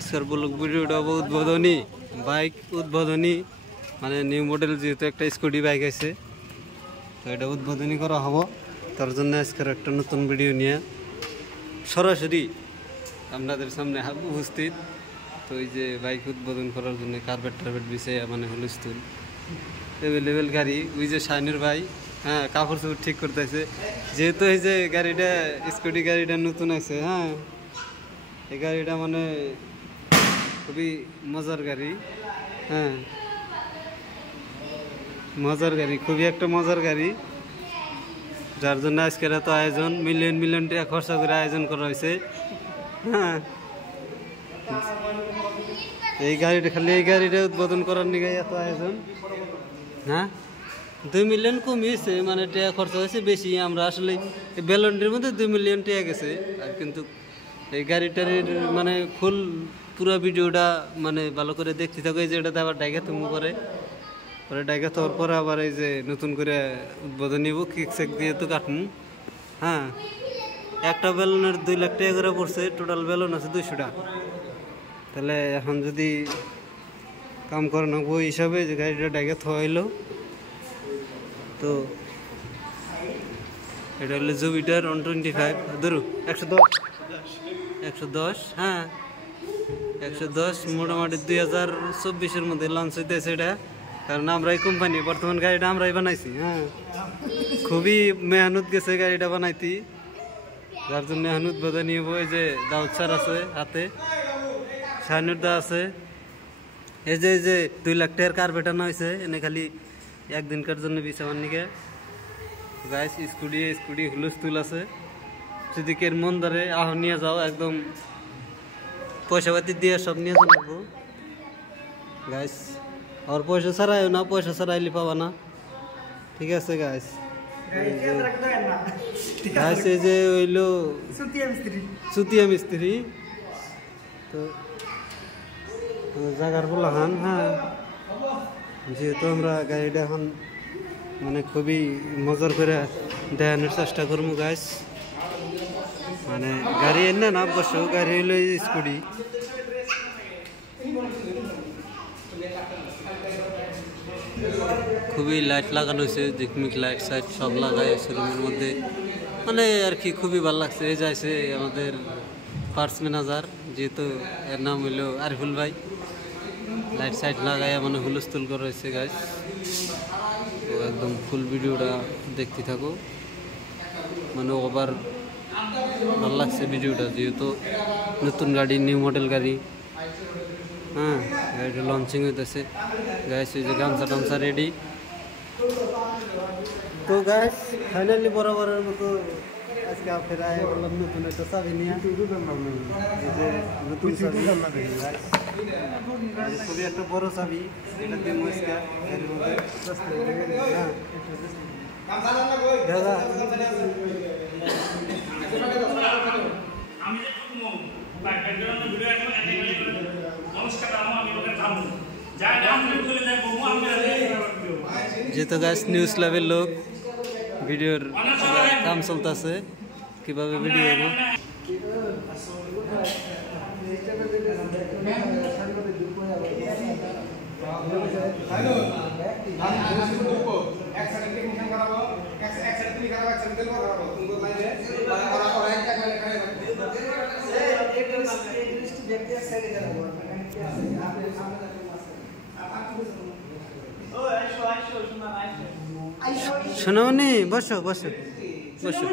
আজকের ব্লগ ভিডিওটা উদ্বোধনী বাইক উদ্বোধনী মানে নিউ মডেল যেহেতু একটা স্কুটি বাইক আছে তো এটা উদ্বোধনী করা হবো তার জন্য আজকের একটা নতুন ভিডিও নিয়ে সরাসরি আপনাদের সামনে উপস্থিত। তো এই যে বাইক উদ্বোধন করার জন্য কার্পেট টার্পেট বিছাইয়া মানে হুলস্থুল এভেলেবেল গাড়ি ওই যে শাইনুর ভাই হ্যাঁ কাপড় চোপড় ঠিক করতেছে যেহেতু এই যে গাড়িটা স্কুটি গাড়িটা নতুন আছে হ্যাঁ এই গাড়িটা মানে খুবই মজার গাড়ি হ্যাঁ মজার গাড়ি খুবই একটা মজার গাড়ি যার জন্য আজকের এত আয়োজন মিলিয়ন মিলিয়ন টাকা খরচা করে আয়োজন করা হয়েছে হ্যাঁ এই গাড়িটা খালি এই গাড়িটা উদ্বোধন করার নিয়ে এত আয়োজন হ্যাঁ 2 মিলিয়ন কমিয়েছে মানে টাকা খরচা হয়েছে বেশি আমরা আসলে বেলুনটির মধ্যে 2 মিলিয়ন টাকা গেছে আর কিন্তু এই গাড়িটার মানে ফুল পুরো ভিডিওটা মানে ভালো করে দেখতে থাকো এই যে এটাতে আবার ডাইগা তুমি করে পরে ডাইগা তোর পরে আবার এই যে নতুন করে উদ্বোধন নিব কেক সেক দিয়ে তো কাটুন হ্যাঁ একটা বেলুনের 2 লাখ টাকা করে পড়ছে টোটাল বেলুন আছে 200টা তাহলে এখন যদি কাম করে নেবো হিসাবে যে গাড়িটা ডাইগা থইলো তো এটা হলো জুপিটার 125 ধরু 110 হ্যাঁ 110 মোটামুটি 2024-এর মধ্যে লঞ্চ হইতেছে এটা কারণ আমরা এই কোম্পানি বর্তমান গাড়িটা আমরাই বানাইছি হ্যাঁ খুবই মেহনত গেছে গাড়িটা বানাইতি যার জন্য এখন উদ্বোধনী হবো। এই যে দাউদ স্যার আছে হাতে শাইনুর দা আছে এই যে 2 লাখ টাকার কার্পেট আনা হয়েছে এনে খালি একদিনকার জন্য বিছাবার নিকে গাইস স্কুটি হুলস্থুল আছে যদি কের মন ধরে আহ নিয়ে যাও একদম পয়সা পাতি দিয়ে সব নিয়ে যাবো গাইস আর পয়সা ছাড়াই না পয়সা ছাড়াইলে পাবা না ঠিক আছে গাইস গাইস এই যে হইলো সুতিয়া মিস্ত্রি তো জাগার বলাহান হ্যাঁ যেহেতু আমরা গাড়িটা এখন মানে খুবই মজার করে দেখানোর চেষ্টা করবো গাইস মানে গাড়ি এনে না অবশ্য গাড়ি হইলো স্কুটি খুবই লাইট লাগানো হয়েছে ঝিকমিক লাইট সাইট সব লাগায় শোরুমের মধ্যে মানে আর কি খুবই ভালো লাগছে এই যাইছে আমাদের পার্টস ম্যানেজার যেহেতু এর নাম হইলো আরিফুল ভাই লাইট সাইট লাগায় মানে হুলস্থুল করা হয়েছে গাইস তো একদম ফুল ভিডিওটা দেখতে থাকো মানে ওভার ভালো লাগছে ভিডিওটা যেহেতু নতুন গাড়ি নিউ মডেল গাড়ি হ্যাঁ গাড়িটা লঞ্চিং হইতেছে গাইস এই যে গামছা টামছা রেডি তো গাইস ফাইনালি বরাবরের মতো আজকে ফের আয় বললাম নতুন একটা চাবি নিয়ে এই যে নতুন চাবি খুবই একটা বড় চাবি এটা দিয়ে মস্কা এর মধ্যে দাদা যেহেতু গাছ নিউজ ল্যাবের লোক ভিডিওর কাম চলতেছে কিভাবে ভিডিও হবো শোনাওনি বসো বসো বসো